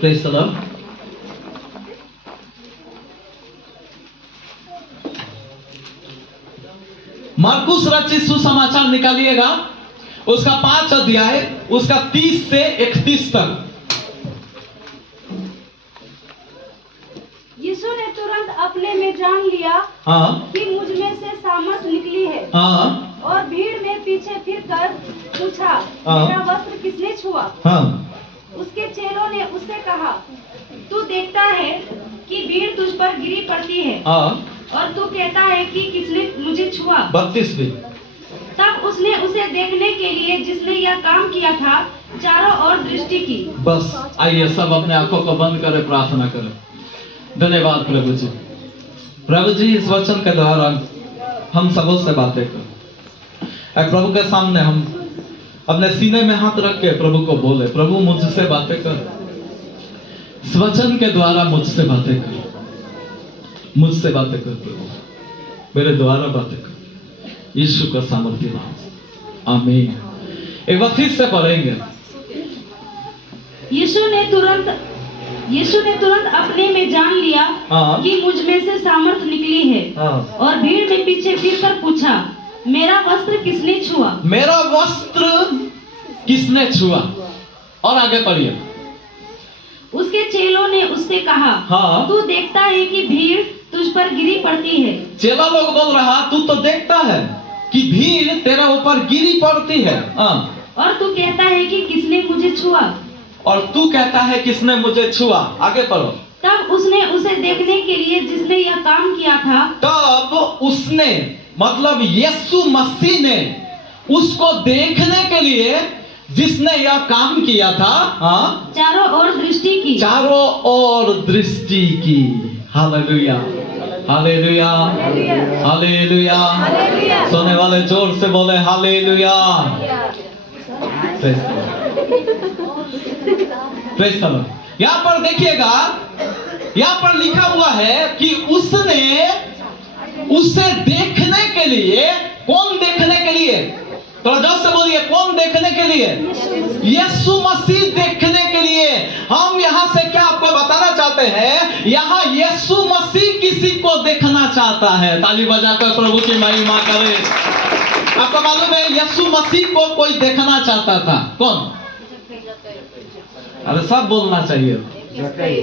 Praise the Lord. मरकुस रचित सुसमाचार निकालिएगा, उसका 5 अध्याय, उसका 30 से 31 तक। यीशु ने तुरंत अपने में जान लिया कि मुझ में से सामर्थ निकली है, और भीड़ में पीछे फिरकर पूछा, मेरा वस्त्र किसने छुआ? उसके चेलों ने उससे कहा, तू देखता है कि भीड़ तुझ पर गिरी पड़ती है, और तू कहता है कि किसने मुझे छुआ? 32 भी। तब उसने उसे देखने के लिए जिसने यह काम किया था चारों ओर दृष्टि की। बस आइए सब अपने आंखों को बंद करें, प्रार्थना करें। धन्यवाद प्रभु जी। प्रभु जी, इस वचन के द्वारा हम सबों से बातें करें। प्रभु के सामने हम अपने सीने में हाथ रख के प्रभु को बोले, प्रभु मुझसे बातें कर। इस वचन के द्वारा मुझसे बातें कर, मुझसे बातें कर प्रभु, मेरे द्वारा बातें कर, यीशु का सामर्थ्य नाम, आमीन। एक बार फिर से पढ़ेंगे। यीशु ने तुरंत अपने में जान लिया कि मुझ में से सामर्थ निकली है, और भीड़ में पीछे फिरकर पूछा, मेरा वस्त्र किसने छुआ? मेरा वस्त्र किसने छुआ? और आगे पढ़िए। उसके चेलों ने उससे कहा, तू देखता है कि भीड़ तुझ पर गिरी पड़ती है। चेला लोग बोल रहा, तू तो देखता है कि भीड़ तेरे ऊपर गिरी पड़ती है, और तू कहता है कि किसने मुझे छुआ? और तू कहता है किसने मुझे छुआ? आगे पढ़ो। तब उसने उसे देखने के लिए जिसने यह काम किया था, तब उसने मतलब यीशु मसीह ने उसको देखने के लिए जिसने यह काम किया था, चारों ओर दृष्टि की। चारों ओर दृष्टि की। Hallelujah, hallelujah, hallelujah. सोने वाले जोर से बोले हालेलुया। यहाँ पर देखिएगा, यहाँ पर लिखा हुआ है कि उसने उसे देखने के लिए, कौन देखने के लिए? थोड़ा जोर से बोलिए, कौन देखने के लिए? यीशु मसीह देखने के लिए। हम यहाँ से क्या आपको बताना चाहते हैं? यहाँ यीशु मसीह किसी को देखना चाहता है। ताली बजाकर प्रभु की महिमा करें। आपको मालूम है यीशु मसीह को कोई देखना चाहता था? कौन? अरे सब बोलना चाहिए।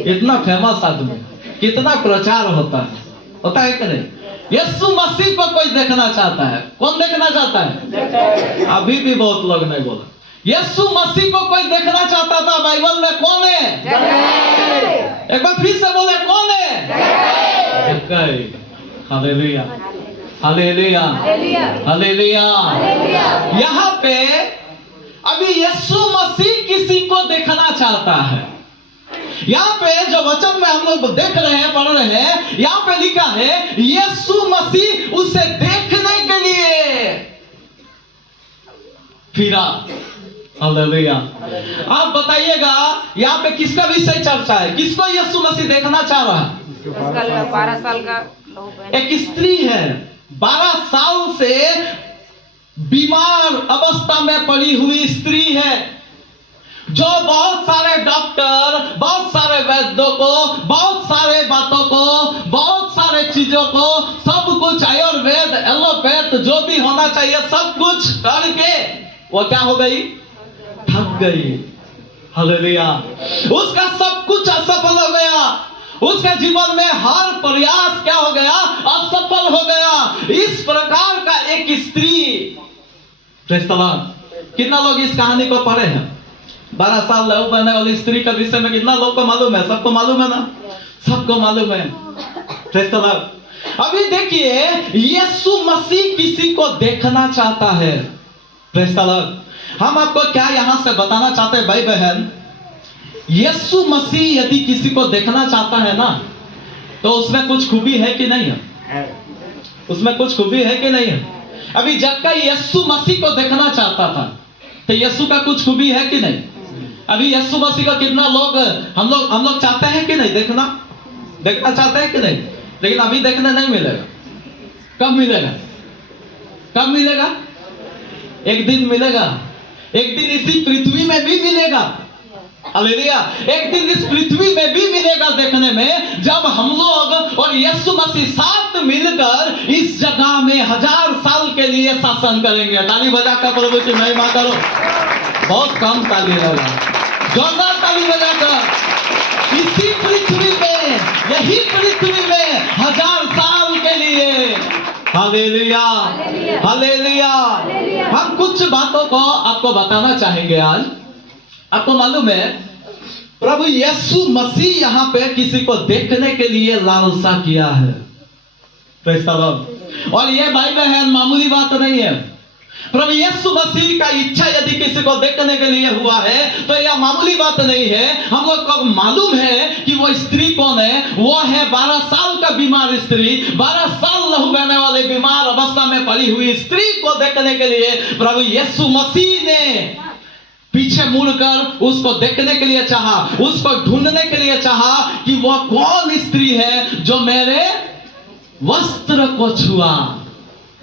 इतना फेमस आदमी, कितना प्रचार होता है कि नहीं? यीशु मसीह को कोई देखना चाहता है। कौन देखना चाहता है? अभी भी बहुत लोग नहीं बोला। यीशु मसीह को कोई देखना चाहता था। बाइबल में कौन है? एक बार फिर से बोले, कौन है? Hallelujah, hallelujah, hallelujah. यहाँ पे अभी यीशु मसीह किसी को देखना चाहता है। यहाँ पे जो वचन में हम लोग देख रहे हैं, पढ़ रहे हैं, यहाँ पे लिखा है यीशु मसीह उसे देखने के लिए फिरा। हालेलुया। आप बताइएगा यहाँ पे किसका विषय चर्चा है? किसको यीशु मसीह देखना चाह रहा है? 12 साल का एक स्त्री है, 12 साल से बीमार अवस्था में पड़ी हुई स्त्री है, जो बहुत सारे डॉक्टर, बहुत सारे वैद्यों को, बहुत सारे बातों को, बहुत सारे चीजों को, सब कुछ आयुर्वेद, एलोपैथ जो भी होना चाहिए सब कुछ करके वो क्या हो गई? थक गई। हालेलुया। उसका सब कुछ असफल हो गया। उसके जीवन में हर प्रयास क्या हो गया? असफल हो गया। इस प्रकार का एक स्त्री। कितना लोग इस कहानी को पढ़े हैं? 12 साल लहू बहने वाली स्त्री के विषय में कितना लोग को मालूम है? सबको मालूम है ना? सबको मालूम है। अभी देखिए यीशु मसीह किसी को देखना चाहता है। हम आपको क्या यहां से बताना चाहते हैं भाई बहन? यीशु मसीह यदि किसी को देखना चाहता है ना, तो उसमें कुछ खूबी है कि नहीं है? उसमें कुछ खूबी है कि नहीं है? अभी जबकि यीशु मसीह को देखना चाहता था, तो यीशु का कुछ खूबी है कि नहीं? अभी यीशु मसीह का कितना लोग हम लोग चाहते हैं कि नहीं? देखना चाहते हैं कि नहीं? लेकिन अभी देखने नहीं मिलेगा। कब मिलेगा? कब मिलेगा? एक दिन मिलेगा। एक दिन इसी पृथ्वी में भी मिलेगा। हालेलुया। एक दिन इस पृथ्वी में भी मिलेगा देखने में, जब हम लोग और यीशु मसीह साथ मिलकर इस जगह में 1000 साल के लिए शासन करेंगे। ताली बजाकर प्रभु की महिमा करो। बहुत कम ताली लगा, जोरदार ताली बजाकर। इसी पृथ्वी में, यही पृथ्वी में 1000 साल के लिए। Hallelujah, hallelujah. हम कुछ बातों को आपको बताना चाहेंगे आज। आपको मालूम है, प्रभु यीशु मसीह यहाँ पे किसी को देखने के लिए लालसा किया है। Praise the Lord. और ये भाई बहन मामूली बात नहीं है। प्रभु यीशु मसीह का इच्छा यदि किसी को देखने के लिए हुआ है तो यह मामूली बात नहीं है। हम लोग को मालूम है कि वो स्त्री कौन है। वो है 12 साल का बीमार स्त्री, 12 साल लहू बहने वाले बीमार अवस्था में पड़ी हुई स्त्री को देखने के लिए प्रभु यीशु मसीह ने पीछे मुड़कर उसको देखने के लिए चाहा, उसको ढूंढने के लिए चाहा कि वह कौन स्त्री है जो मेरे वस्त्र को छुआ।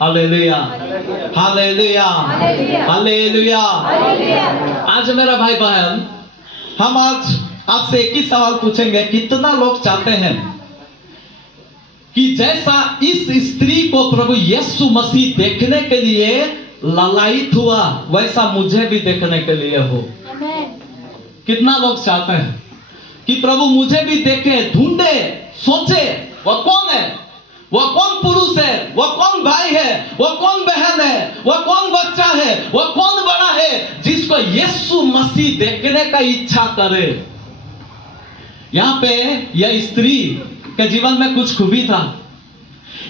Hallelujah, hallelujah, hallelujah. आज मेरा भाई बहन, हम आज आपसे एक ही सवाल पूछेंगे, कितना लोग चाहते हैं कि जैसा इस स्त्री को प्रभु यीशु मसीह देखने के लिए ललायित हुआ वैसा मुझे भी देखने के लिए हो। कितना लोग चाहते हैं कि प्रभु मुझे भी देखे, ढूंढे, सोचे वह कौन है, वह कौन पुरुष है, वह कौन भाई है, वह कौन बहन है, वह कौन बच्चा है, वह कौन बड़ा है जिसको यीशु मसीह देखने का इच्छा करे। यहाँ पे यह स्त्री के जीवन में कुछ खूबी था।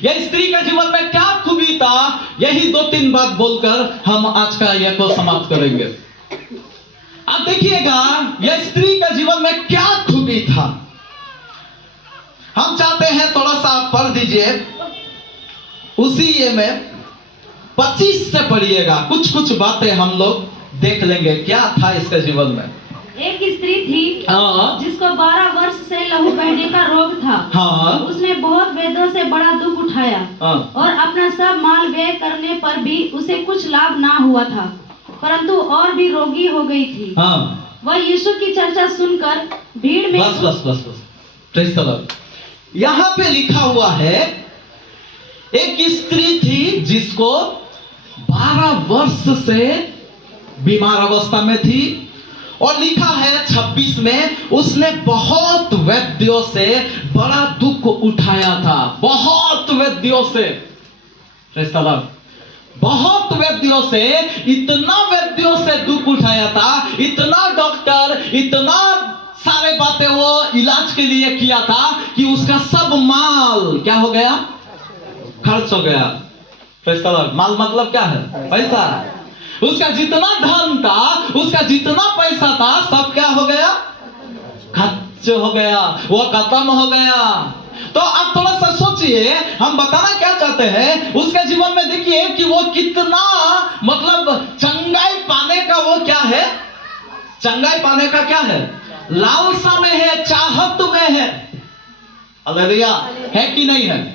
यह स्त्री के जीवन में क्या खूबी था, यही 2-3 बात बोलकर हम आज का यह को समाप्त करेंगे। अब देखिएगा यह स्त्री के जीवन में क्या खूबी था। हम चाहते हैं थोड़ा सा आप पढ़ दीजिए, उसी ये में 25 से पढ़िएगा। कुछ कुछ बातें हम लोग देख लेंगे क्या था इसके जीवन में। एक स्त्री थी जिसको 12 वर्ष से लहू बहने का रोग था। उसने बहुत वेदों से बड़ा दुख उठाया और अपना सब माल व्यय करने पर भी उसे कुछ लाभ ना हुआ था, परंतु और भी रोगी हो गई थी। वह यीशु की चर्चा सुनकर भीड़ में बस यहाँ पे लिखा हुआ है एक स्त्री थी जिसको 12 वर्ष से बीमार अवस्था में थी, और लिखा है 26 में उसने बहुत वैद्यों से बड़ा दुख उठाया था। बहुत वैद्यों से, बहुत वैद्यों से, इतना वैद्यों से दुख उठाया था, इतना डॉक्टर, इतना सारे बातें वो इलाज के लिए किया था कि उसका सब माल क्या हो गया, खर्च हो गया। माल मतलब क्या है, पैसा। उसका जितना धन था, उसका जितना पैसा था, सब क्या हो गया, खर्च हो गया, वो खत्म हो गया। तो आप थोड़ा सा सोचिए, हम बताना क्या चाहते हैं उसके जीवन में। देखिए कि वो कितना मतलब चंगाई पाने का वो क्या है, चंगाई पाने का क्या है, लालसा में है, चाहत में है। हालेलुया, है कि नहीं है।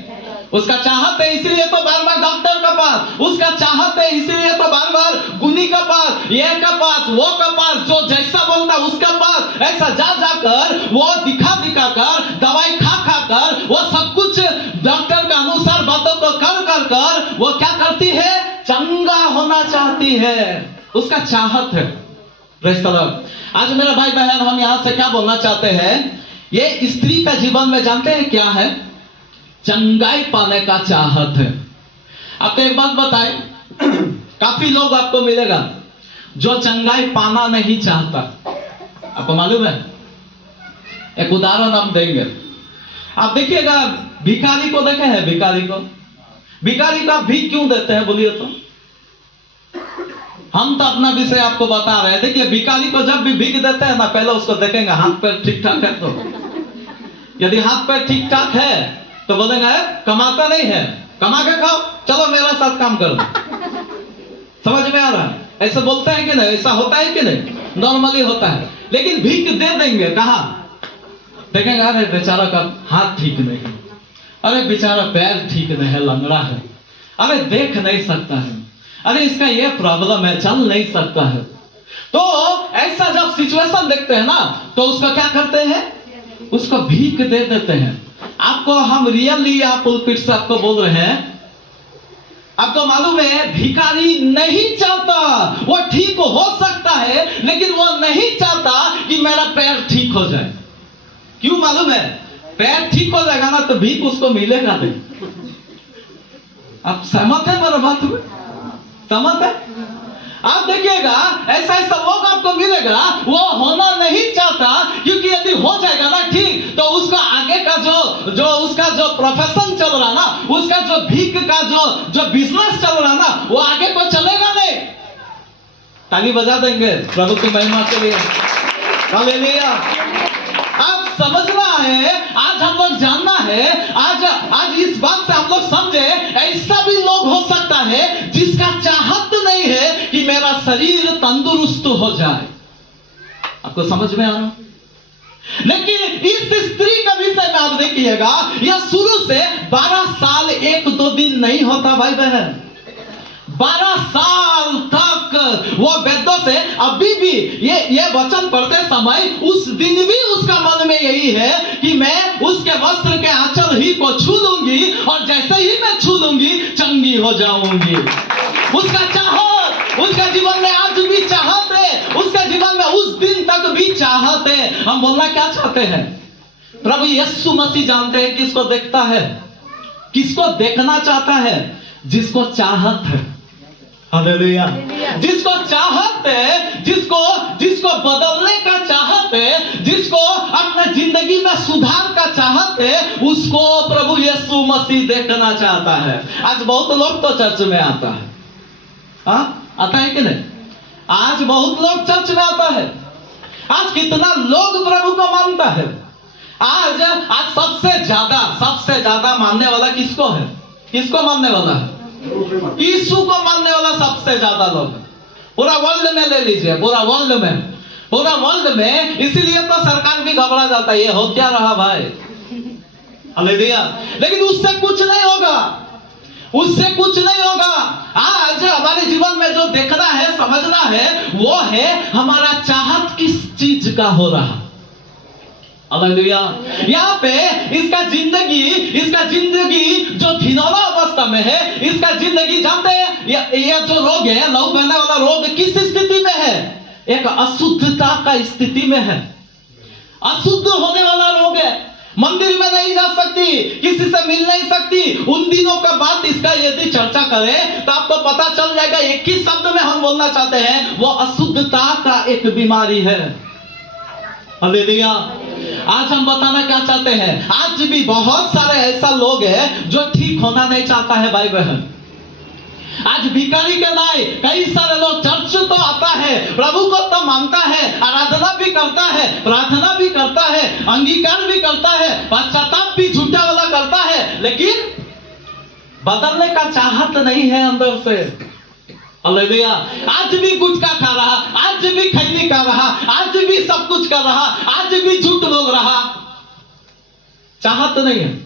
उसका चाहत है इसलिए तो बार बार डॉक्टर के पास, उसका चाहत है इसलिए तो बार बार गुनी के पास, ये के पास, वो के पास, जो जैसा बोलता उसके पास, ऐसा जा जाकर वो दिखा कर, दवाई खा कर, वो सब कुछ डॉक्टर के अनुसार बातों को कर वो क्या करती है, चंगा होना चाहती है। उसका चाहत है। Praise the Lord. आज मेरा भाई बहन, हम यहां से क्या बोलना चाहते हैं, ये स्त्री का जीवन में जानते हैं क्या है, चंगाई पाने का चाहत है। आपको एक बात बताए, काफी लोग आपको मिलेगा जो चंगाई पाना नहीं चाहता। आपको मालूम है, एक उदाहरण हम देंगे। आप देखिएगा, भिखारी को देखे हैं, भिखारी का भीख क्यों देते हैं बोलिए तो। हम तो अपना विषय आपको बता रहे हैं। देखिए भिखारी को जब भी भीख देते हैं ना, पहले उसको देखेंगे हाथ पैर ठीक ठाक है। तो यदि हाथ पैर ठीक ठाक है तो बोलेंगे कमाता नहीं है, कमा के खाओ, चलो मेरा साथ काम करो। समझ में आ रहा है, ऐसे बोलते हैं कि नहीं, ऐसा होता है कि नहीं, नॉर्मली होता है। लेकिन भीख दे देंगे, कहा देखेंगे, अरे बेचारा का हाथ ठीक नहीं है, अरे बेचारा पैर ठीक नहीं है, लंगड़ा है, अरे देख नहीं सकता है, अरे इसका ये प्रॉब्लम है, चल नहीं सकता है। तो ऐसा जब सिचुएशन देखते हैं ना, तो उसको क्या करते हैं, उसको भीख दे देते हैं। आपको हम रियली आप पुलपिट से आपको बोल रहे हैं, आपको मालूम है भिखारी नहीं चाहता, वो ठीक हो सकता है लेकिन वो नहीं चाहता कि मेरा पैर ठीक हो जाए। क्यों मालूम है? पैर ठीक हो जाएगा ना तो भीख उसको मिलेगा नहीं। आप सहमत है मेरे बात में? सहमत है? आप देखिएगा ऐसा ऐसा लोग आपको मिलेगा, वो होना नहीं चाहता, क्योंकि यदि हो जाएगा ना ठीक, तो उसका आगे का जो उसका जो प्रोफेशन चल रहा ना, उसका जो भीख का जो बिजनेस चल रहा ना, वो आगे को चलेगा नहीं। ताली बजा देंगे प्रभु की महिमा के लिए। हालेलुया। आप समझना है, आज हम लोग जानना है, आज इस बात से हम लोग समझे, ऐसा भी लोग हो सकता है जिसका चाहत नहीं है कि मेरा शरीर तंदुरुस्त हो जाए। आपको समझ में आ रहा? लेकिन इस स्त्री का विषय में आप देखिएगा, यह शुरू से 12 साल 1-2 दिन नहीं होता भाई बहन। 12 साल तक वो वैद्यों से अभी भी ये वचन पढ़ते समय उस दिन भी उसका मन में यही है कि मैं उसके वस्त्र के आंचल ही को छू लूंगी और जैसे ही मैं छू लूंगी चंगी हो जाऊंगी। उसका चाहत, उसका जीवन में आज भी चाहत है, उसके जीवन में उस दिन तक भी चाहत है। हम बोलना क्या चाहते हैं? प्रभु यीशु मसीह जानते हैं किसको देखता है, किसको देखना चाहता है? जिसको चाहत है। हालेलुया। जिसको चाहत है, जिसको बदलने का चाहत है, जिसको अपने जिंदगी में सुधार का चाहत है, उसको प्रभु यीशु मसीह देखना चाहता है। आज बहुत लोग तो चर्च में आता है, आता है कि नहीं? आज बहुत लोग चर्च में आता है। आज कितना लोग प्रभु को मानता है? आज सबसे ज्यादा मानने वाला किसको है? किसको मानने वाला है? यीशु को मानने वाला सबसे ज्यादा लोग पूरा वर्ल्ड में ले लीजिए, पूरा वर्ल्ड में। इसीलिए तो सरकार भी घबरा जाता है, ये हो क्या रहा भाई। हालेलुया। लेकिन उससे कुछ नहीं होगा, उससे कुछ नहीं होगा। आज हमारे जीवन में जो देखना है, समझना है, वो है हमारा चाहत किस चीज का हो रहा। हालेलुया। यहाँ पे इसका जिंदगी जो घिनौना अवस्था में है, इसका जिंदगी जानते हैं, यह जो रोग है, लहू बहने वाला रोग किस स्थिति में है? एक अशुद्धता का स्थिति में है। अशुद्ध होने वाला रोग है। मंदिर में नहीं जा सकती, किसी से मिल नहीं सकती। उन दिनों का बात इसका यदि चर्चा करें तो आपको पता चल जाएगा। एक ही शब्द में हम बोलना चाहते हैं, वो अशुद्धता का एक बीमारी है। हालेलुया। आज हम बताना क्या चाहते हैं, आज भी बहुत सारे ऐसा लोग हैं जो ठीक होना नहीं चाहता है भाई बहन। आज भिखारी के नाई कई सारे लोग चर्च तो आता है, प्रभु को तो मानता है, आराधना भी करता है, प्रार्थना भी करता है, अंगीकार भी करता है, पश्चाताप भी झूठा वाला करता है, लेकिन बदलने का चाहत नहीं है अंदर से। हालेलुया। आज भी गुटखा खा रहा, आज भी खैनी कर रहा, आज भी सब कुछ कर रहा, आज भी झूठ बोल रहा, चाहत नहीं है।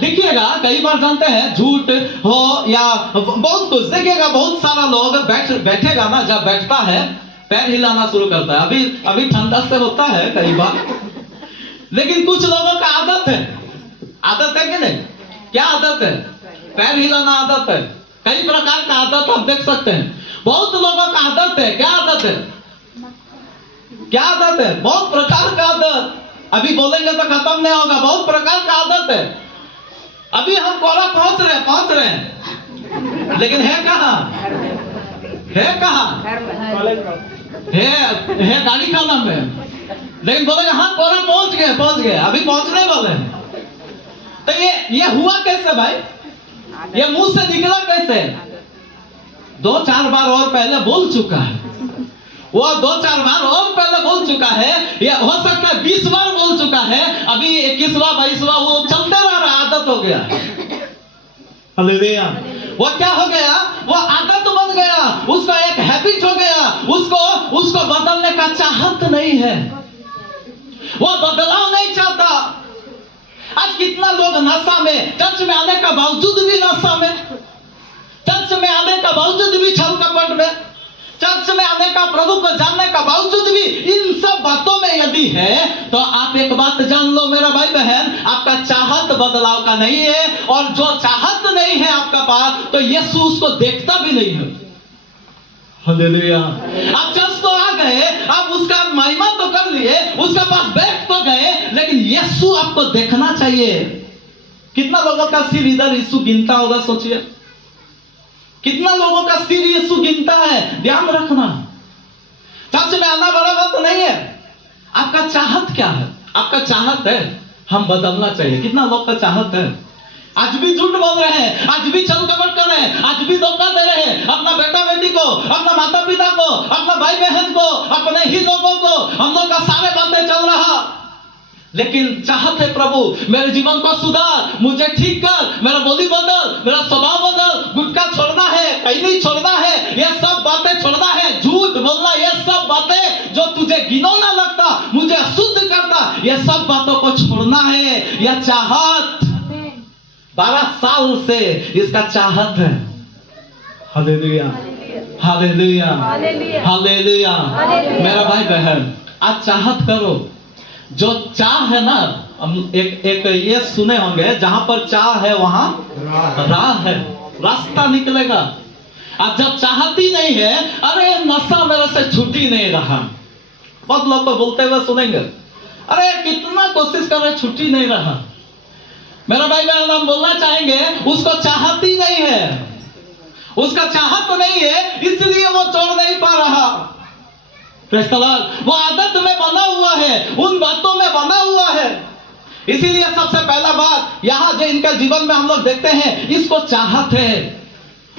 देखिएगा कई बार जानते हैं, झूठ हो या बहुत कुछ, देखिएगा बहुत सारा लोग बैठेगा ना, जब बैठता है पैर हिलाना शुरू करता है। अभी ठंडा से होता है कई बार, लेकिन कुछ लोगों का आदत है कि नहीं? क्या आदत है? पैर हिलाना आदत है। कई प्रकार का आदत आप देख सकते हैं। बहुत लोगों का आदत है। क्या आदत है? क्या आदत है? बहुत प्रकार का आदत। अभी बोलेंगे तो खत्म नहीं होगा। बहुत प्रकार का आदत है। अभी हम कोरा पहुंच रहे हैं, लेकिन है कहाँ? है गाड़ी का नाम है, लेकिन बोलेंगे हाँ कोरा पहुंच गए, अभी पहुंचने वाले हैं। तो ये हुआ कैसे भाई? ये मुंह से निकला कैसे? 2-4 बार और पहले बोल चुका है। वो 2-4 बार और पहले बोल चुका है। ये हो सकता है 20 बार बोल चुका है। अभी 21वां 22वां वो चलते रह रहा, आदत हो गया। हालेलुया। वो क्या हो गया? वो आदत बन गया, उसका एक हैबिट हो गया। उसको बदलने का चाहत नहीं है, वो बदलाव नहीं चाहता। आज कितना लोग नशा में, चर्च में आने का बावजूद भी नशा में, चर्च में आने का बावजूद भी छल कपट में, चर्च में आने का, प्रभु को जानने का बावजूद भी इन सब बातों में यदि है, तो आप एक बात जान लो मेरा भाई बहन, आपका चाहत बदलाव का नहीं है, और जो चाहत नहीं है आपका पास, तो यीशु उसको देखता भी नहीं है। हालेलुया। आप चर्च तो आ गए, आप उसका महिमा तो कर लिए, उसका पास बैठ तो गए, लेकिन यीशु आपको देखना चाहिए। कितना लोगों का सिर इधर यीशु गिनता होगा, सोचिए। कितना लोगों का सिर यीशु गिनता है, ध्यान रखना। चर्च में आना बड़ा बात नहीं है, आपका चाहत क्या है? आपका चाहत है हम बदलना चाहिए। कितना लोग का चाहत है? आज भी झूठ बोल रहे हैं, आज भी छल कपट कर रहे हैं, आज भी धोखा दे रहे हैं अपना बेटा बेटी को, अपना माता पिता को, अपना भाई बहन को, अपने ही लोगों को। हम लोग का सारे बातें चल रहा, लेकिन चाहत है प्रभु मेरे जीवन को सुधार, मुझे ठीक कर, मेरा बोली बदल, मेरा स्वभाव बदल, गुटखा छोड़ना है, कहीं छोड़ना है, ये सब बातें छोड़ना है, झूठ बोलना, ये सब बातें जो तुझे घिनौना लगता, मुझे अशुद्ध करता, ये सब बातों को छोड़ना है। यह चाहत 12 साल से इसका चाहत है। Hallelujah, hallelujah, hallelujah. मेरा भाई बहन, आज चाहत करो। जो चाह है ना, हम एक ये सुने होंगे, जहां पर चाह है वहां राह है, रास्ता निकलेगा। अब जब चाहती नहीं है, अरे नशा मेरे से छूट ही नहीं रहा, बहुत लोग को बोलते हुए सुनेंगे, अरे कितना कोशिश कर रहे, छुट्टी नहीं रहा। मेरा भाई बहन, हम बोलना चाहेंगे उसको चाहती नहीं है, उसका चाहत नहीं है, इसलिए वो छोड़ नहीं पा रहा। Praise the Lord. वो आदत में बना हुआ है, उन बातों में बना हुआ है। इसीलिए सबसे पहला बात यहां जो इनका जीवन में हम लोग देखते हैं, इसको चाहत है।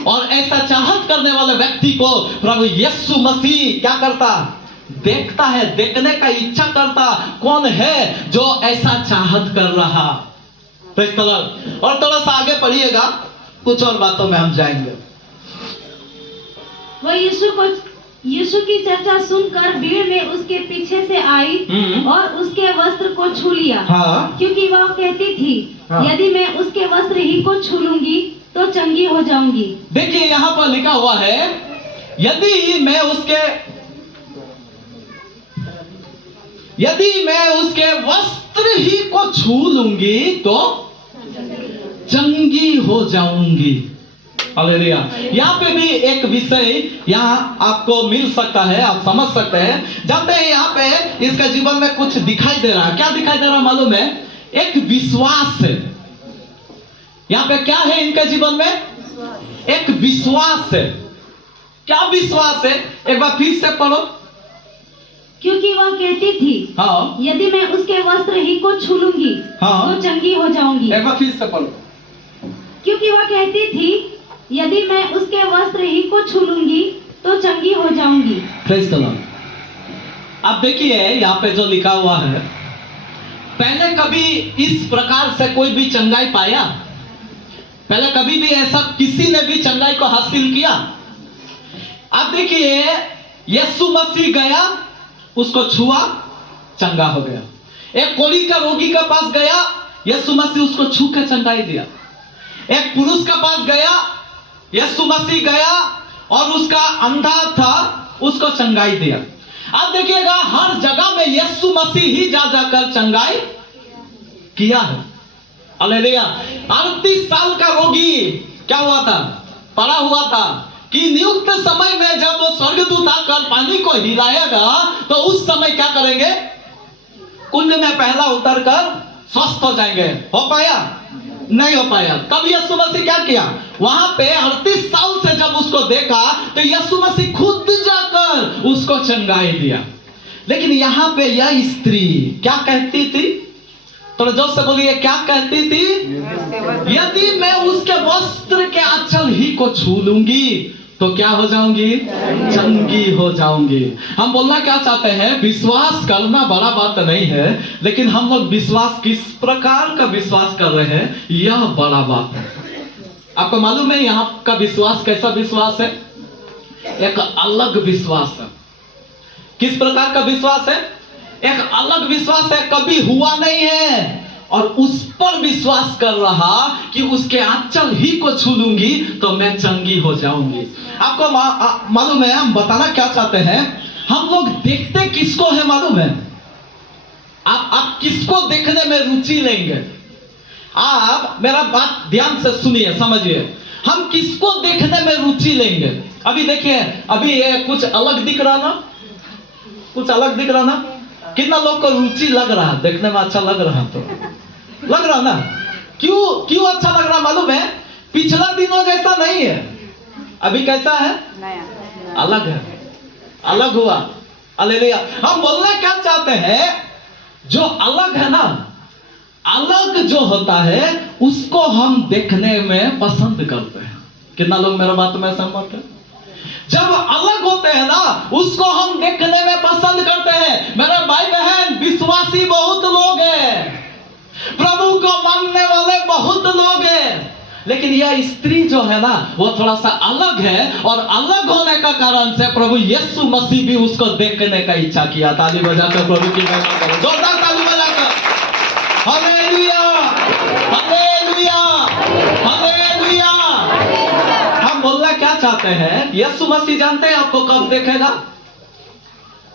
और ऐसा चाहत करने वाले व्यक्ति को प्रभु यीशु मसीह क्या करता? देखता है, देखने का इच्छा करता। कौन है जो ऐसा चाहत कर रहा? Praise the Lord. और थोड़ा सा आगे पढ़िएगा, कुछ और बातों में हम जाएंगे। वो यीशु की चर्चा सुनकर भीड़ में उसके पीछे से आई और उसके वस्त्र को छू लिया। हाँ। क्योंकि वह कहती थी, हाँ। यदि मैं उसके वस्त्र ही को छू लूंगी तो चंगी हो जाऊंगी। देखिए यहाँ पर लिखा हुआ है, यदि मैं उसके वस्त्र ही को छू लूंगी तो चंगी हो जाऊंगी। हालेलुया। यहाँ पे भी एक विषय यहाँ आपको मिल सकता है, आप समझ सकते हैं। जानते हैं यहाँ पे इसके जीवन में कुछ दिखाई दे रहा है। क्या दिखाई दे रहा मालूम है? एक विश्वास है। यहाँ पे क्या है इनके जीवन में? एक विश्वास है। क्या विश्वास है? एक बार फिर से पढ़ो। क्योंकि वह कहती थी, हाँ, यदि मैं उसके वस्त्र ही को छू लूंगी, हाँ, तो चंगी हो जाऊंगी। एक बार फिर से पढ़ो। क्योंकि वह कहती थी, यदि मैं उसके वस्त्र ही को छू लूंगी तो चंगी हो जाऊंगी। Praise the Lord. अब देखिए यहाँ पे जो लिखा हुआ है, पहले कभी इस प्रकार से कोई भी चंगाई पाया? पहले कभी भी ऐसा किसी ने भी चंगाई को हासिल किया? अब देखिए यीशु मसीह गया, उसको छुआ, चंगा हो गया। एक कोढ़ी का रोगी के पास गया, यीशु मसीह उसको छू के चंगाई दिया। एक पुरुष के पास गया, यीशु मसीह गया और उसका अंधा था, उसको चंगाई दिया। अब देखिएगा हर जगह में यीशु मसीह ही जा जाकर चंगाई किया है। हालेलुया। 38 साल का रोगी क्या हुआ था? पड़ा हुआ था कि नियुक्त समय में जब वो स्वर्गदूत आकर पानी को हिलाएगा तो उस समय क्या करेंगे? कुंड में पहला उतरकर स्वस्थ हो जाएंगे। हो पाया? नहीं हो पाया। तब यीशु मसीह क्या किया? वहां पे 38 साल से जब उसको देखा तो यीशु मसीह खुद जाकर उसको चंगाई दिया। लेकिन यहाँ पे यह स्त्री क्या कहती थी? थोड़ा जोर से बोलिए, क्या कहती थी? यदि मैं उसके वस्त्र के आंचल ही को छू लूंगी तो क्या हो जाऊंगी? चंगी हो जाऊंगी। हम बोलना क्या चाहते हैं? विश्वास करना बड़ा बात नहीं है, लेकिन हम लोग विश्वास किस प्रकार का विश्वास कर रहे हैं, यह बड़ा बात है। आपको मालूम है यहाँ का विश्वास कैसा विश्वास है? एक अलग विश्वास है। किस प्रकार का विश्वास है? एक अलग विश्वास है। कभी हुआ नहीं है, और उस पर विश्वास कर रहा कि उसके आंचल ही को छू लूंगी तो मैं चंगी हो जाऊंगी। आपको मालूम है हम बताना क्या चाहते हैं? हम लोग देखते किसको है मालूम है? आप किसको देखने में रुचि लेंगे? आप मेरा बात ध्यान से सुनिए, समझिए। हम किसको देखने में रुचि लेंगे? अभी देखिए, अभी ये कुछ अलग दिख रहा ना, कुछ अलग दिख रहा ना? कितना लोग को रुचि लग रहा है, देखने में अच्छा लग रहा, तो लग रहा ना? क्यों अच्छा लग रहा मालूम है? पिछला दिनों जैसा नहीं है, अभी कैसा है? अलग है, अलग हुआ। हालेलुया। हम बोलना क्या चाहते हैं? जो अलग है ना, अलग जो होता है उसको हम देखने में पसंद करते हैं। कितना लोग मेरा बात में सहमत है? जब अलग होते हैं ना, उसको हम देखने में पसंद करते हैं। मेरे भाई बहन, विश्वासी बहुत लोग हैं, प्रभु को मानने वाले बहुत लोग हैं, लेकिन यह स्त्री जो है ना, वो थोड़ा सा अलग है, और अलग होने का कारण से प्रभु यीशु मसीह भी उसको देखने का इच्छा किया। ताली बजाकर प्रभु की महिमा करो, जोरदार ताली बजाकर। Hallelujah, hallelujah, hallelujah. हम बोलना क्या चाहते हैं? यीशु मसीह जानते हैं आपको कब देखेगा?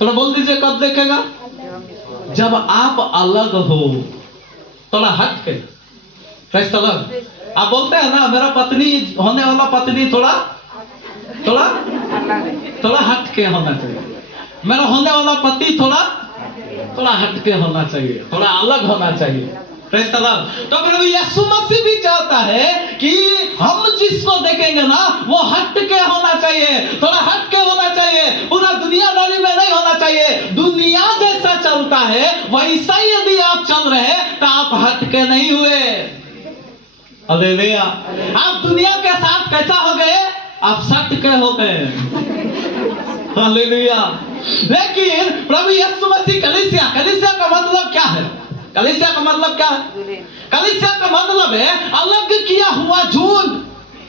थोड़ा बोल दीजिए, कब देखेगा? जब आप अलग हो, थोड़ा हट के। Praise the Lord. आप बोलते हैं ना, मेरा पत्नी होने वाला पत्नी थोड़ा हट के होना चाहिए, मेरा होने वाला पति थोड़ा हट के होना चाहिए, थोड़ा अलग होना चाहिए। Praise the Lord. तो प्रभु यीशु मसीह भी चाहता है कि हम जिसको देखेंगे ना, वो हट के होना चाहिए, थोड़ा हट के होना चाहिए, पूरा दुनियादारी में नहीं होना चाहिए। दुनिया जैसा चलता है वैसा ही यदि आप चल रहे हैं तो आप हट के नहीं हुए। हालेलुया। आप दुनिया के साथ कैसा हो गए? आप सट के हो गए। हालेलुया। लेकिन प्रभु यीशु मसीह कलीसिया का मतलब क्या है? कलीसिया का मतलब क्या है? कलीसिया का मतलब है अलग किया हुआ झुंड,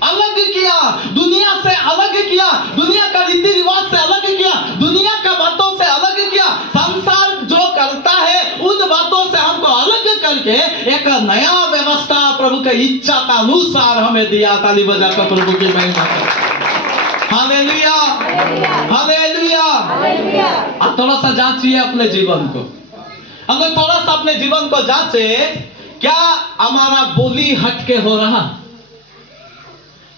अलग किया, दुनिया से अलग किया, दुनिया का रीति रिवाज से अलग किया, दुनिया का बातों से अलग किया, संसार जो करता है उन बातों से हमको अलग करके एक नया व्यवस्था प्रभु की इच्छा का अनुसार हमें दिया। ताली बजाकर प्रभु की महिमा करें। Hallelujah, hallelujah. अब थोड़ा सा जांचिए अपने जीवन को, अगर थोड़ा सा अपने जीवन को जांचे, क्या हमारा बोली हटके हो रहा?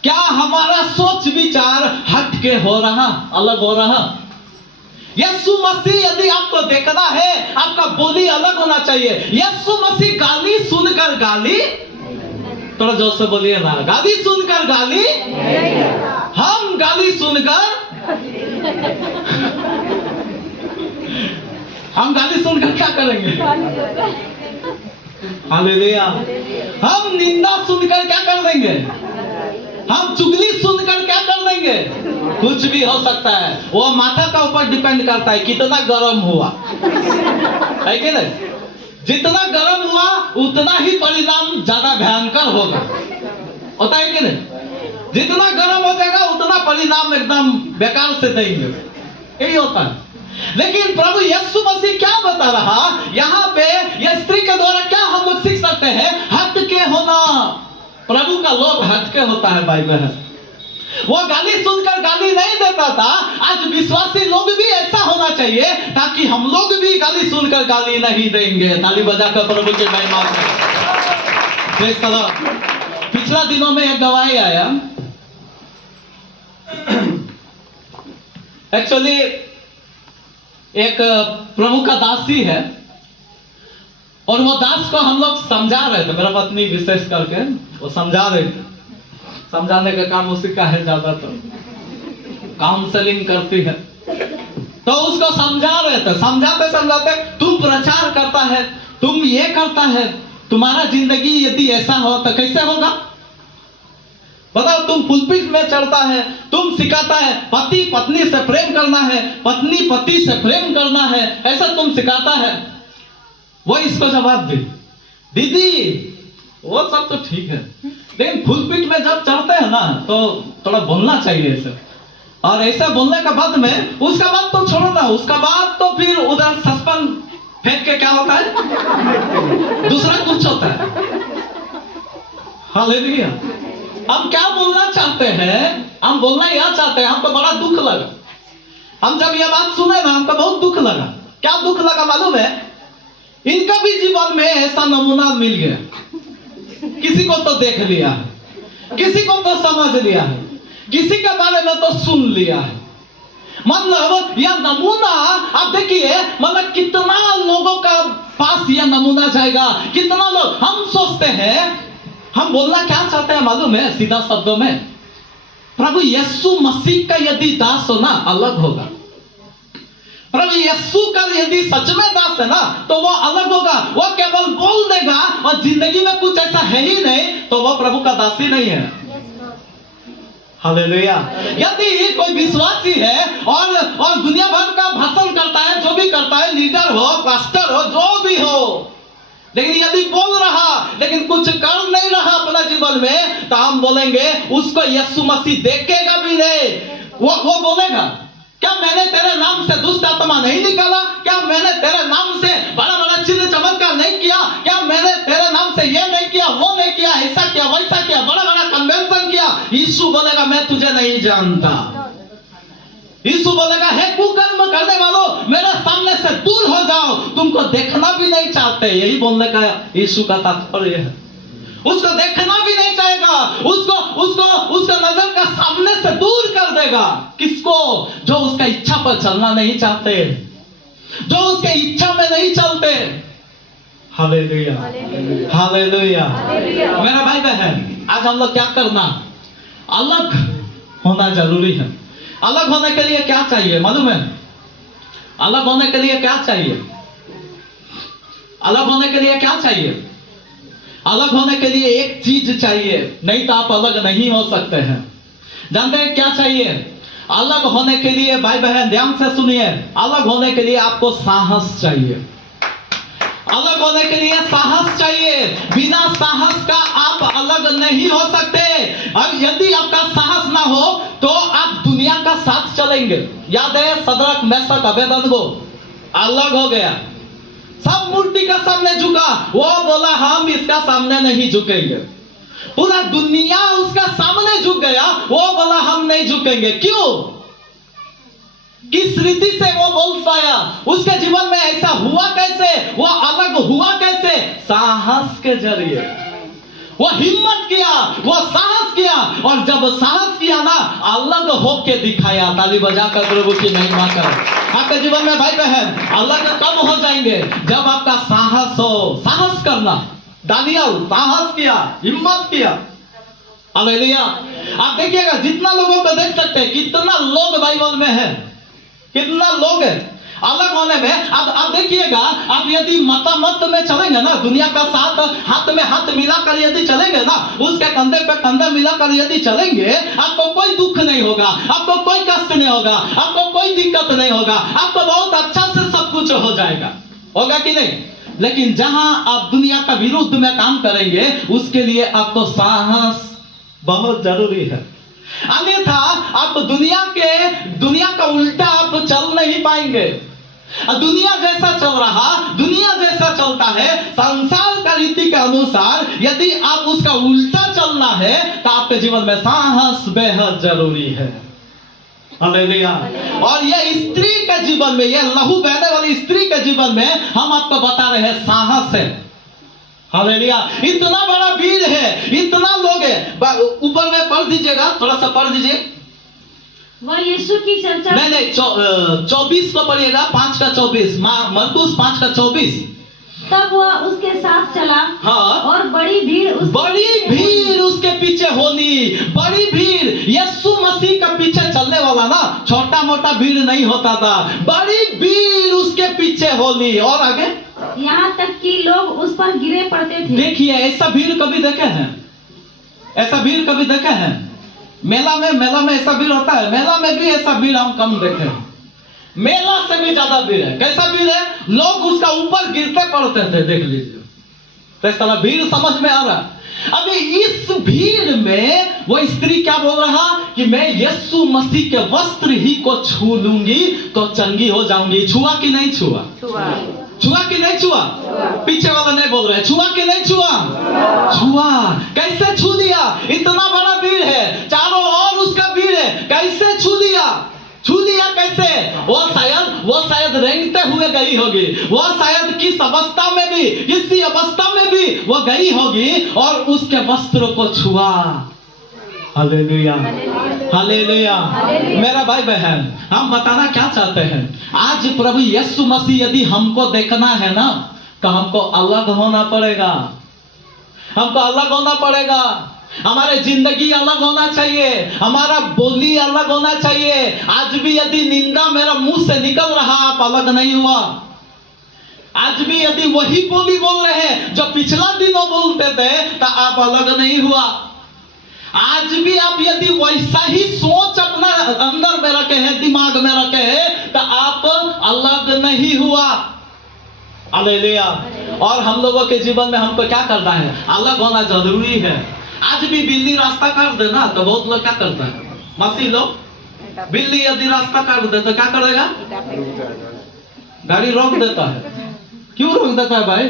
क्या हमारा सोच विचार हटके हो रहा, अलग हो रहा? यीशु मसीह यदि आपको देखना है, आपका बोली अलग होना चाहिए। यीशु मसीह गाली सुनकर गाली, थोड़ा जोर से बोलिए ना, गाली सुनकर गाली, हम गाली सुनकर, हम गाली सुनकर क्या करेंगे? हालेलुया। हम निंदा सुनकर क्या कर देंगे? हम चुगली सुनकर क्या कर देंगे? कुछ भी हो सकता है। वो माथा का ऊपर डिपेंड करता है कितना गर्म हुआ, है कि नहीं? जितना गर्म हुआ उतना ही परिणाम ज्यादा भयंकर होगा, होता है कि नहीं? जितना गर्म हो जाएगा उतना परिणाम एकदम बेकार से देंगे, यही होता है। लेकिन प्रभु यीशु मसीह क्या बता रहा यहाँ पे? यह स्त्री के द्वारा क्या हम लोग सीख सकते हैं? हट के होना। प्रभु का लोग हट के होता है भाई बहन। वो गाली सुनकर गाली नहीं देता था। आज विश्वासी लोग भी ऐसा होना चाहिए ताकि हम लोग भी गाली सुनकर गाली नहीं देंगे। ताली बजाकर प्रभु की महिमा करें। पिछला दिनों में एक गवाही आया, एक्चुअली एक प्रभु का दासी है, और वो दास को हम लोग समझा रहे थे, मेरा पत्नी विशेष करके वो समझा रहे थे। समझाने का काम उसी का है, ज्यादातर काउंसलिंग करती है। तो उसको समझा रहे थे, समझाते समझाते, तुम प्रचार करता है, तुम ये करता है, तुम्हारा जिंदगी यदि ऐसा हो तो कैसे होगा? बताओ, तुम पुलपिट में चढ़ता है, तुम सिखाता है पति पत्नी से प्रेम करना है, पत्नी पति से प्रेम करना है, ऐसा तुम सिखाता है। वो इसको जवाब दी, दीदी वो सब तो ठीक है, लेकिन पुलपिट में जब चढ़ते हैं ना तो थोड़ा बोलना चाहिए ऐसे, और ऐसा बोलने के बाद में उसका बाद तो छोड़ो ना, उसका बाद तो फिर उधर सस्पेंड फेंक के क्या होता है? दूसरा कुछ होता है। हालेलुया। हम क्या बोलना चाहते हैं? हम बोलना यह चाहते हैं, हमको बड़ा दुख लगा। हम जब यह बात सुने ना, हमको बहुत दुख लगा। क्या दुख लगा मालूम है? इनका भी जीवन में ऐसा नमूना मिल गया। किसी को तो देख लिया है, किसी को तो समझ लिया है, किसी के बारे में तो सुन लिया है। मतलब यह नमूना आप देखिए, मतलब कितना लोगों का पास यह नमूना जाएगा, कितना लोग। हम सोचते हैं, हम बोलना क्या चाहते हैं मालूम है? सीधा शब्दों में, प्रभु यीशु मसीह का यदि दास हो ना, अलग होगा। प्रभु यीशु का यदि सच में दास है ना, तो वो अलग होगा। वो केवल बोल देगा और जिंदगी में कुछ ऐसा है ही नहीं, तो वो प्रभु का दास ही नहीं है। हालेलुया। यदि कोई विश्वासी है और दुनिया भर का भाषण करता है, जो भी करता है, लीडर हो, पास्टर हो, जो भी हो, लेकिन यदि बोल रहा लेकिन कुछ कर नहीं रहा अपना जीवन में, तो हम बोलेंगे उसको यीशु मसीह देखेगा भी नहीं। वो बोलेगा, क्या मैंने तेरे नाम से दुष्ट आत्मा नहीं निकाला? क्या मैंने तेरे नाम से बड़ा बड़ा चिन्ह चमत्कार नहीं किया? क्या मैंने तेरे नाम से ये नहीं किया, वो नहीं किया, ऐसा किया, वैसा किया, बड़ा बड़ा कन्वेंशन किया? यीशु बोलेगा, मैं तुझे नहीं जानता। यीशु बोलेगा, हे कुकर्म करने वालों, मेरे सामने से दूर हो जाओ, तुमको देखना भी नहीं चाहते। यही बोलने का यीशु का तात्पर्य है। उसको देखना भी नहीं चाहेगा, उसको नजर का सामने से दूर कर देगा। किसको? जो उसका इच्छा पर चलना नहीं चाहते, जो उसके इच्छा में नहीं चलते। Hallelujah, hallelujah. मेरा भाई बहन, आज हम लोग क्या करना? अलग होना जरूरी है। अलग होने के लिए क्या चाहिए मालूम है? अलग होने के लिए क्या चाहिए? अलग होने के लिए क्या चाहिए? अलग होने के लिए एक चीज चाहिए, नहीं तो आप अलग नहीं हो सकते हैं। जानते हैं क्या चाहिए? अलग होने के लिए, भाई बहन ध्यान से सुनिए, अलग होने के लिए आपको साहस चाहिए। अलग होने के लिए साहस चाहिए। बिना साहस का आप अलग नहीं हो सकते। और यदि आपका साहस ना हो तो आप दुनिया का साथ चलेंगे। याद है सदरक मेशक अबेदनगो अलग हो गया, सब मूर्ति का सामने झुका, वो बोला हम इसका सामने नहीं झुकेंगे। पूरा दुनिया उसका सामने झुक गया, वो बोला हम नहीं झुकेंगे। क्यों? किस रीति से वो बोल पाया? उसके जीवन में ऐसा हुआ कैसे? वो अलग हुआ कैसे? साहस के जरिए। वो हिम्मत किया, वो साहस किया, और जब साहस किया ना, अलग होके दिखाया। ताली बजाकर प्रभु की महिमा करो। आपके जीवन में भाई बहन अलग कब हो जाएंगे? जब आपका साहस हो। साहस करना, दानियल साहस किया, हिम्मत किया। हालेलुया। आप देखिएगा, जितना लोगों को देख सकते हैं, कितना लोग बाइबल में है, कितना लोग है अलग होने में। अब आप देखिएगा, आप यदि मत में चलेंगे ना, दुनिया का साथ हाथ में हाथ मिलाकर यदि चलेंगे ना, उसके कंधे पे कंधे मिलाकर यदि चलेंगे, आपको कोई दुख नहीं होगा, आपको कोई कष्ट नहीं होगा, आपको कोई दिक्कत नहीं होगा, आपको बहुत अच्छा से सब कुछ हो जाएगा। होगा कि नहीं? लेकिन जहां आप दुनिया का विरुद्ध में काम करेंगे, उसके लिए आपको साहस बहुत जरूरी है। अन्यथा आप दुनिया का उल्टा आप चल नहीं पाएंगे। दुनिया जैसा चल रहा, दुनिया जैसा चलता है, संसार का रीति के अनुसार यदि आप उसका उल्टा चलना है, तो आपके जीवन में साहस बेहद जरूरी है। हालेलुया। और ये स्त्री के जीवन में, ये लहू बहने वाली स्त्री के जीवन में हम आपको बता रहे हैं, साहस है। हालेलुया। इतना बड़ा भीड़ है, इतना लोग है। ऊपर में पढ़ दीजिएगा, थोड़ा सा पढ़ दीजिए। वह यीशु की चर्चा नहीं 24 को पढ़िएगा, 5 का 24, मरकुस 5 का 24। तब वह उसके साथ चला, हाँ, और बड़ी भीड़ उसके पीछे होली। बड़ी भीड़, यीशु मसीह का पीछे चलने वाला ना, छोटा मोटा भीड़ नहीं होता था, बड़ी भीड़ उसके पीछे होली। और आगे, यहाँ तक कि लोग उस पर गिरे पड़ते थे। देखिए, ऐसा भीड़ कभी देखे हैं? ऐसा भीड़ कभी देखे हैं? मेला में ऐसा भीड़ होता है? मेला में भी ऐसा भीड़ हम कम देखे हैं। मेला से भी ज्यादा भीड़ है। कैसा भीड़ है? लोग उसका ऊपर गिरते पड़ते थे। देख लीजिए, तो इस तरह भीड़ समझ में आ रहा। अभी इस भीड़ में वो स्त्री क्या बोल रहा कि मैं यीशु मसीह के वस्त्र ही को छू लूंगी तो चंगी हो जाऊंगी। छुआ कि नहीं छुआ? छुआ कि नहीं छुआ? पीछे वाला नहीं बोल रहे, छुआ कि नहीं छुआ? छुआ। कैसे छू लिया? इतना बड़ा भीड़ है, चारों ओर उसका भीड़ है, कैसे छू लिया? छू लिया कैसे? वो शायद रेंगते हुए गई होगी, वो शायद किस अवस्था में भी, किसी अवस्था में भी वो गई होगी और उसके वस्त्र को छुआ। Hallelujah, hallelujah. मेरा भाई बहन, हम बताना क्या चाहते हैं? आज प्रभु यीशु मसीह यदि हमको देखना है ना, तो हमको अलग होना पड़ेगा, हमको अलग होना पड़ेगा। हमारे जिंदगी अलग होना चाहिए, हमारा बोली अलग होना चाहिए। आज भी यदि निंदा मेरा मुंह से निकल रहा, आप अलग नहीं हुआ। आज भी यदि वही बोली बोल रहे हैं जो पिछला दिनों बोलते थे, तो आप अलग नहीं हुआ। आज भी आप यदि वैसा ही सोच अपना अंदर में रखे हैं, दिमाग में रखे हैं, तो आप अलग नहीं हुआ। हालेलुया। और हम लोगों के जीवन में हमको क्या करना है? अलग होना जरूरी है। आज भी बिल्ली रास्ता काट दे ना, तो बहुत लोग क्या करता है? मसीह लोग बिल्ली यदि रास्ता काट दे तो क्या करेगा? गाड़ी रोक देता है। क्यों रोक देता है भाई?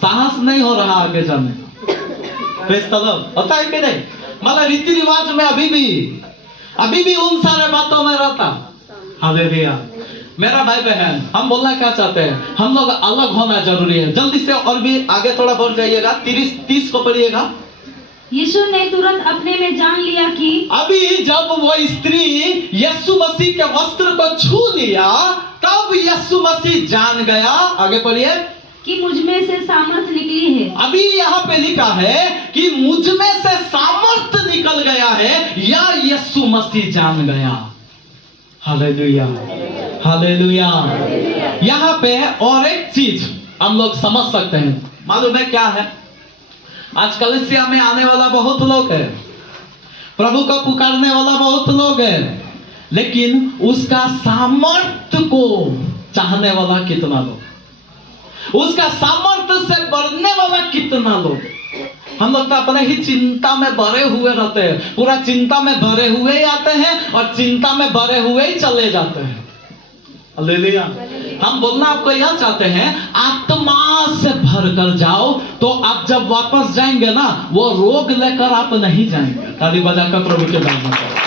साहस नहीं हो रहा आगे जाने। Praise the Lord. होता है कि नहीं? मतलब रीति रिवाज में अभी भी उन सारे बातों में रहता। हालेलुया। मेरा भाई बहन, हम बोलना क्या चाहते हैं? हम लोग अलग होना जरूरी है। जल्दी से और भी आगे थोड़ा बढ़ जाइएगा, 30 को पढ़िएगा। यीशु ने तुरंत अपने में जान लिया कि अभी जब वो स्त्री यीशु मसीह के वस्त्र को छू लिया, तब यीशु मसीह जान गया। आगे पढ़िए। कि मुझ में से सामर्थ निकली है। अभी यहाँ पे लिखा है कि मुझ में से सामर्थ निकल गया है, या यीशु मसीह जान गया। Hallelujah, hallelujah. यहाँ पे और एक चीज हम लोग समझ सकते हैं, मालूम है क्या है? आज कलीसिया में आने वाला बहुत लोग है, प्रभु को पुकारने वाला बहुत लोग है, लेकिन उसका सामर्थ्य को चाहने वाला कितना लोग, उसका सामर्थ्य से बढ़ने वाला कितना लोग। हम लोग तो अपने ही चिंता में भरे हुए रहते हैं, पूरा चिंता में भरे हुए ही आते हैं और चिंता में भरे हुए ही चले जाते हैं। हालेलुया। हम बोलना आपको यह चाहते हैं, आत्मा से भर कर जाओ, तो आप जब वापस जाएंगे ना, वो रोग लेकर आप नहीं जाएंगे। ताली बजाकर प्रभु के नाम में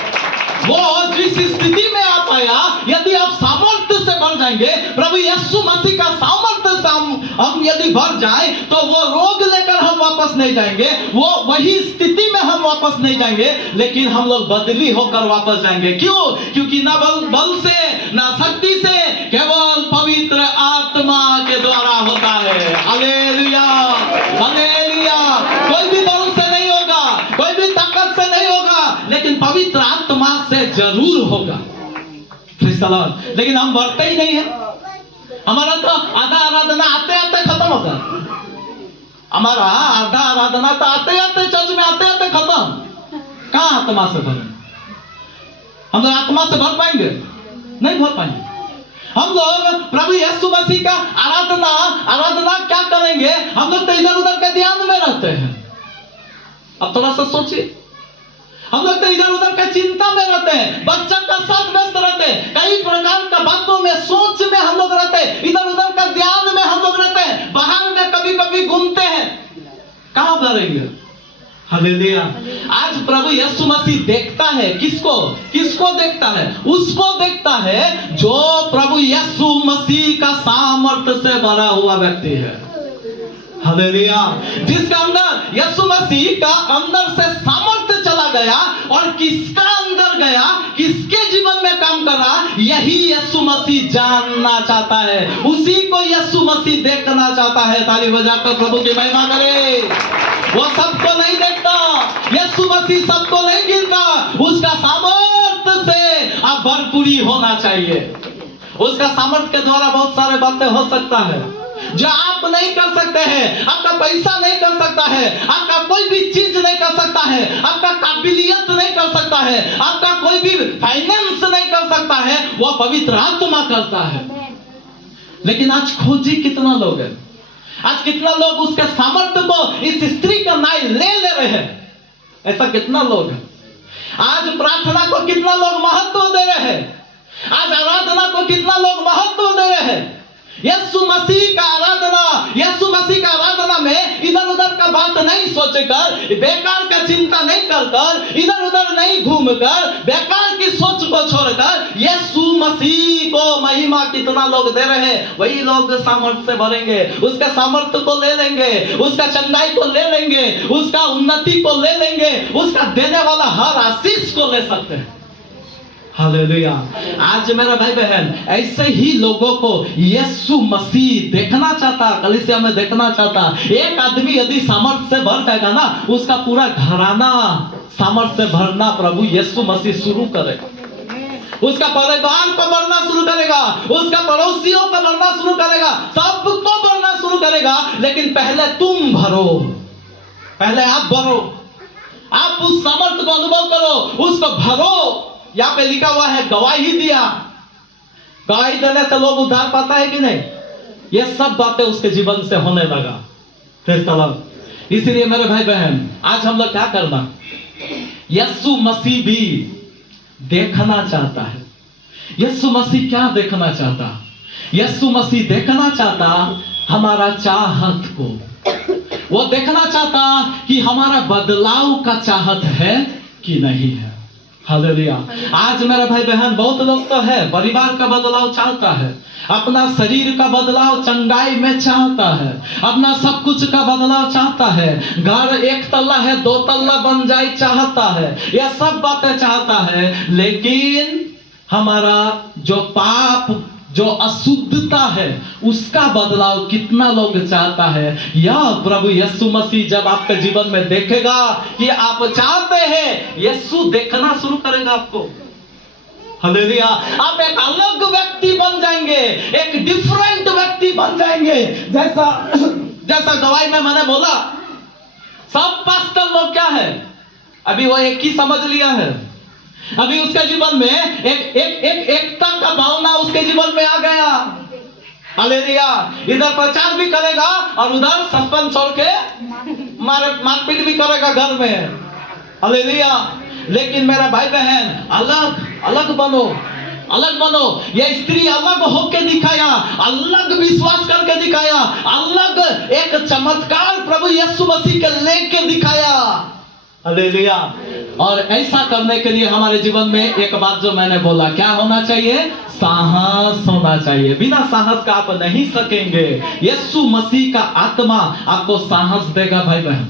वो जिस स्थिति में आप आया, यदि आप सामर्थ्य से भर जाएंगे, प्रभु यीशु मसीह का सामर्थ्य से हम यदि भर जाए, तो वो रोग लेकर हम वापस नहीं जाएंगे, वो वही स्थिति में हम वापस नहीं जाएंगे, लेकिन हम लोग बदली होकर वापस जाएंगे। क्यों? क्योंकि ना बल से ना शक्ति से, केवल पवित्र आत्मा के द्वारा होता है। Hallelujah, hallelujah. कोई भी बल से नहीं होगा, कोई भी ताकत से नहीं होगा, लेकिन पवित्र आत्मा से जरूर होगा। लेकिन हम बढ़ते ही नहीं है। हमारा तो आधा आराधना आते आते खत्म होता है। हमारा आधा आराधना तो आते आते चर्च में आते आते खत्म। कहाँ आत्मा से भरें? हम लोग आत्मा से भर पाएंगे? नहीं भर पाएंगे। हम लोग प्रभु यीशु मसीह का आराधना क्या करेंगे? हम लोग तो इधर उधर के ध्यान में रहते हैं। अब थोड़ा सा सोचिए, हम लोग तो इधर उधर के चिंता में रहते हैं, बच्चा का साथ व्यस्त रहते हैं, कई प्रकार का बातों में, सोच में हम लोग रहते हैं, इधर उधर का ध्यान में हम लोग रहते हैं, बाहर में कभी कभी घूमते हैं। कहां भरेंगे? हालेलुया। आज प्रभु यीशु मसीह देखता है किसको? किसको देखता है? उसको देखता है जो प्रभु यीशु मसीह का सामर्थ्य से भरा हुआ व्यक्ति है। हालेलुया। जिसका अंदर यीशु मसीह का अंदर से सामर्थ्य चला गया, और किसका अंदर गया, किसके जीवन में काम करा, यही यीशु मसीह जानना चाहता है, उसी को यीशु मसीह देखना चाहता है। ताली बजाकर प्रभु की महिमा करे। वो सबको नहीं देखता, यीशु मसीह सबको नहीं गिनता, उसका सामर्थ्य से आप भरपूरी होना चाहिए। उसका सामर्थ्य के द्वारा बहुत सारे बातें हो सकता है जो आप नहीं कर सकते हैं। आपका पैसा नहीं कर सकता है, आपका कोई भी चीज नहीं कर सकता है, आपका काबिलियत नहीं कर सकता है, आपका कोई भी फाइनेंस नहीं कर सकता है, वो पवित्र आत्मा करता है। लेकिन आज खोजी कितना लोग है, आज कितना लोग उसके सामर्थ्य को इस स्त्री का न्याय ले रहे हैं। ऐसा कितना लोग है। आज प्रार्थना को कितना लोग महत्व दे रहे हैं, आज आराधना को कितना लोग महत्व दे रहे हैं, यीशु मसीह का आराधना में इधर उधर का बात नहीं सोचकर, बेकार का चिंता नहीं कर इधर उधर नहीं घूमकर, बेकार की सोच को छोड़कर यीशु मसीह को महिमा कितना लोग दे रहे हैं, वही लोग सामर्थ्य से भरेंगे, उसका सामर्थ्य को ले लेंगे, उसका चंगाई को ले लेंगे, उसका उन्नति को ले लेंगे, उसका देने वाला हर आशीष को ले सकते हैं। हालेलुया। आज मेरा भाई बहन, ऐसे ही लोगों को यीशु मसीह देखना चाहता, कलीसिया में देखना चाहता। एक आदमी यदि सामर्थ्य से भर जाएगा ना, उसका पूरा घराना सामर्थ्य से भरना प्रभु यीशु मसीह शुरू करेगा। उसका परिवार को बढ़ना शुरू करेगा, उसका पड़ोसियों को बढ़ना शुरू करेगा, सबको बढ़ना शुरू करेगा। लेकिन पहले तुम भरो, पहले आप भरो, आप उस सामर्थ्य को अनुभव करो, उसको भरो। यहाँ पे लिखा हुआ है गवाही दिया, गवाही देने से लोग उद्धार पाता है कि नहीं? ये सब बातें उसके जीवन से होने लगा। फिर सलाम। इसलिए मेरे भाई बहन, आज हम लोग क्या करना, यीशु मसीह भी देखना चाहता है। यीशु मसीह क्या देखना चाहता? यीशु मसीह देखना चाहता हमारा चाहत को। वो देखना चाहता कि हमारा बदलाव का चाहत है कि नहीं है। हालेलुया। आज मेरा भाई बहन, बहुत लोग तो है परिवार का बदलाव चाहता है, अपना शरीर का बदलाव चंगाई में चाहता है, अपना सब कुछ का बदलाव चाहता है, घर एक तल्ला है 2 तल्ला बन जाए चाहता है, यह सब बातें चाहता है। लेकिन हमारा जो पाप, जो अशुद्धता है, उसका बदलाव कितना लोग चाहता है? यह प्रभु यीशु मसीह जब आपके जीवन में देखेगा कि आप चाहते हैं, यीशु देखना शुरू करेगा आपको। हालेलुया। आप एक अलग व्यक्ति बन जाएंगे, एक डिफरेंट व्यक्ति बन जाएंगे। जैसा गवाही में मैंने बोला, सब पास्टर लोग क्या है, अभी वो एक ही समझ लिया है। अभी उसके जीवन में एकता का भावना उसके जीवन में आ गया। हालेलुया। इधर प्रचार भी करेगा और उधर सस्पेंस छोड़ के मारपीट भी करेगा घर में। हालेलुया। लेकिन मेरा भाई बहन, अलग बनो, अलग बनो। ये स्त्री अलग होके दिखाया, अलग विश्वास करके दिखाया, अलग एक चमत्कार प्रभु यीशु मसीह के लेके दिखाया। हालेलुया। और ऐसा करने के लिए हमारे जीवन में एक बात जो मैंने बोला, क्या होना चाहिए? साहस होना चाहिए। बिना साहस का आप नहीं सकेंगे। यीशु मसीह का आत्मा आपको साहस देगा भाई बहन।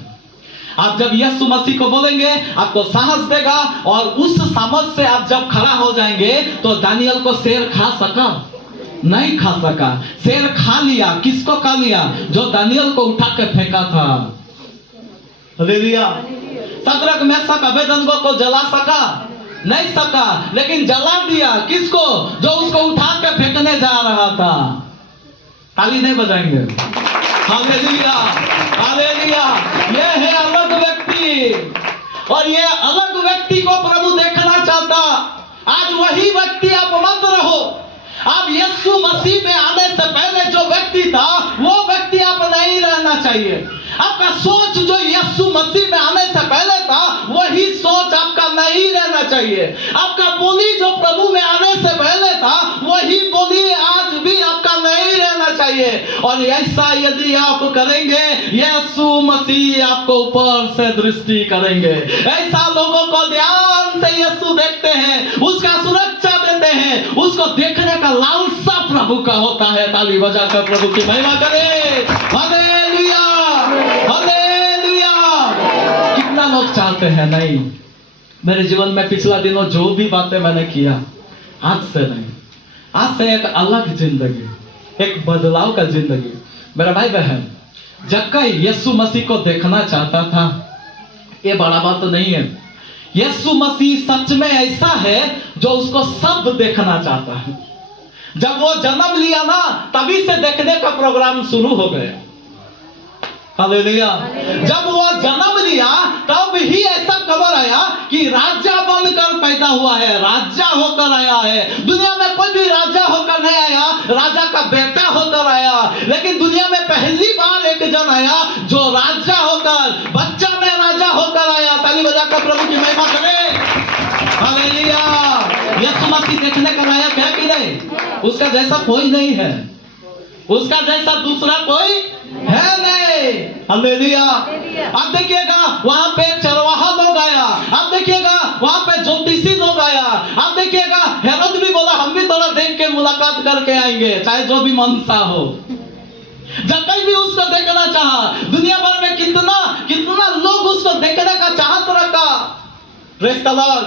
आप जब यीशु मसीह को बोलेंगे, आपको साहस देगा, और उस सामर्थ से आप जब खड़ा हो जाएंगे, तो दानियल को शेर खा सका? नहीं खा सका। शेर खा लिया, किसको खा लिया? जो दानियल को उठा के फेंका था। हालेलुया। सदरक मेशक अबेदनगो को जला सका? नहीं सका। लेकिन जला दिया किसको? जो उसको उठा के फेंकने जा रहा था। ताली नहीं बजाएंगे? Hallelujah, hallelujah. ये है अलग व्यक्ति, और ये अलग व्यक्ति को प्रभु देखना चाहता। आज वही व्यक्ति आप मत रहो। आप यीशु मसीह में आने से पहले जो व्यक्ति था, वो व्यक्ति आप नहीं रहना चाहिए। आपका सोच जो यीशु मसीह में आने से पहले था, वही सोच आपका नहीं रहना चाहिए। आपका बोली जो प्रभु में आने से पहले था, वही बोली आज भी आपका नहीं रहना चाहिए। और ऐसा यदि आप करेंगे, यीशु मसीह आपको ऊपर से दृष्टि करेंगे। ऐसा लोगों को ध्यान से यीशु देखते हैं, उसका सुरक्षा देते हैं, उसको देखने का लालसा प्रभु का होता है। ताली बजाकर प्रभु की महिमा करें। Hallelujah, hallelujah. कितना लोग चाहते हैं? नहीं। मेरे जीवन में पिछला दिनों जो भी बातें मैंने किया, आज से नहीं, आज से एक अलग जिंदगी, एक बदलाव का जिंदगी। मेरा भाई बहन, जब का यीशु मसीह को देखना चाहता था, ये बड़ा बात तो नहीं है। यीशु मसीह सच में ऐसा है जो उसको सब देखना चाहता है। जब वो जन्म लिया ना, तभी से देखने का प्रोग्राम शुरू हो गया। हालेलुया। जब वो जन्म लिया, तब ही ऐसा खबर आया कि राजा बनकर पैदा हुआ है, राजा होकर आया है। दुनिया में कोई भी राजा होकर नहीं आया, राजा का बेटा होकर आया। लेकिन दुनिया में पहली बार एक जन आया जो राजा होकर, बच्चा में राजा होकर आया। ताली बजाकर प्रभु की महिमा करें। हालेलुया। यीशु मसीह देखने का लायक है कि नहीं? उसका जैसा कोई नहीं है। उसका जैसा दूसरा कोई है नहीं। हालेलुया। अब देखिएगा वहां पे चरवाहा लोग आया, अब देखिएगा वहां पे ज्योतिषी लोग आया, अब देखिएगा हेरोद भी बोला हम भी थोड़ा देख के मुलाकात करके आएंगे, चाहे जो भी मनसा हो। जक्कई भी उसको देखना चाहा। दुनिया भर में कितना कितना लोग उसको देखने का चाहत रखा। Praise the lord.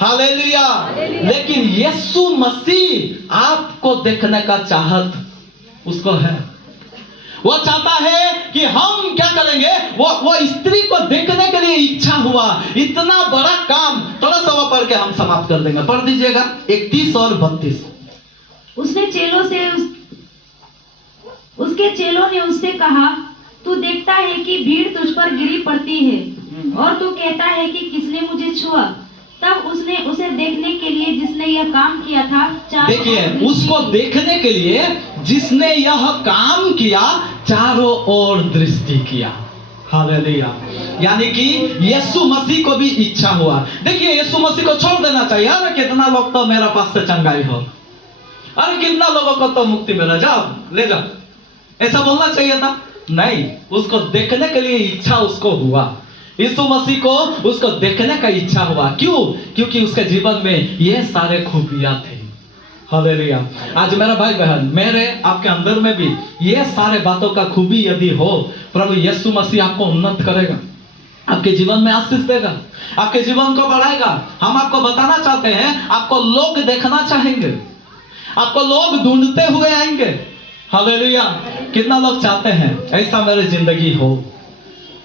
हालेलुया। लेकिन यीशु मसीह आपको देखने का चाहत उसको है। वो चाहता है कि हम क्या करेंगे, वो स्त्री को देखने के लिए इच्छा हुआ। इतना बड़ा काम, थोड़ा सा वो पढ़ के हम समाप्त कर देंगे। पढ़ दीजिएगा 31 और 32। उसके चेलों ने उससे कहा, तू देखता है कि भीड़ तुझ पर गिरी पड़ती है और तू कहता है कि किसने मुझे छुआ। तब उसने उसे देखने के लिए जिसने यह काम किया था, देखिए उसको देखने के लिए जिसने यह काम किया चारों ओर दृष्टि किया। हालेलुया। यानी कि यीशु मसीह को भी इच्छा हुआ। देखिए यीशु मसीह को छोड़ देना चाहिए। अरे कितना लोग तो मेरा पास से चंगाई हो, अरे कितना लोगों को तो मुक्ति मिला, जाओ ले जाओ, ऐसा बोलना चाहिए था? नहीं, उसको देखने के लिए इच्छा उसको हुआ। यीशु मसीह को उसको देखने का इच्छा हुआ। क्यों? क्योंकि उसके जीवन में ये सारे खूबियां थे। हालेलुया। आज मेरा भाई बहन, मेरे आपके अंदर में भी ये सारे बातों का खूबी यदि हो, प्रभु यीशु मसीह आपको उन्नत करेगा, आपके जीवन में आशीष देगा, आपके जीवन को बढ़ाएगा। हम आपको बताना चाहते हैं, आपको लोग देखना चाहेंगे, आपको लोग ढूंढते हुए आएंगे। हालेलुया। कितना लोग चाहते हैं ऐसा मेरी जिंदगी हो।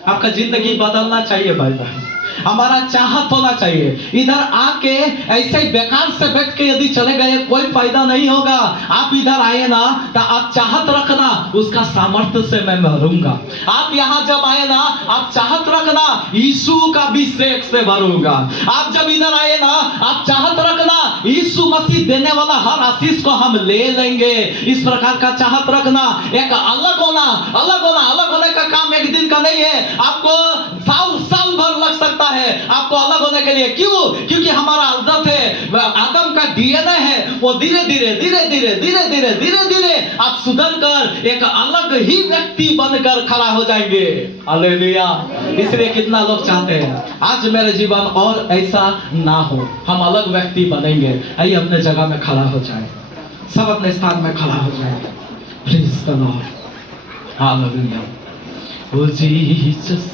आपका जिंदगी बदलना चाहिए भाई बहन, हमारा चाहत होना चाहिए। इधर आके ऐसे ही बेकार से बैठ के यदि चले गए कोई फायदा नहीं होगा। आप इधर आए ना तो आप चाहत रखना उसका सामर्थ्य से मैं भरूंगा। आप यहाँ जब आए ना आप चाहत रखना यीशु का अभिषेक से भरूंगा। आप जब इधर आए ना आप चाहत रखना यीशु मसीह देने वाला हर आशीष को हम ले लेंगे। इस प्रकार का चाहत रखना। एक अलग होने का काम एक दिन का नहीं है। आपको साल भर लग सकता है आपको अलग होने के लिए। क्यों? क्योंकि हमारा आदत है, आदम का डीएनए है, वो धीरे धीरे आप सुधर कर एक अलग ही व्यक्ति बनकर खड़ा हो जाएंगे। हालेलुया। इसलिए कितना लोग चाहते हैं आज मेरे जीवन और ऐसा ना हो, हम अलग व्यक्ति बनेंगे। आइए अपने जगह में खड़ा हो जाए, सब अपने स्थान में खड़ा हो जाए। Please the lord. Hallelujah. Oh Jesus.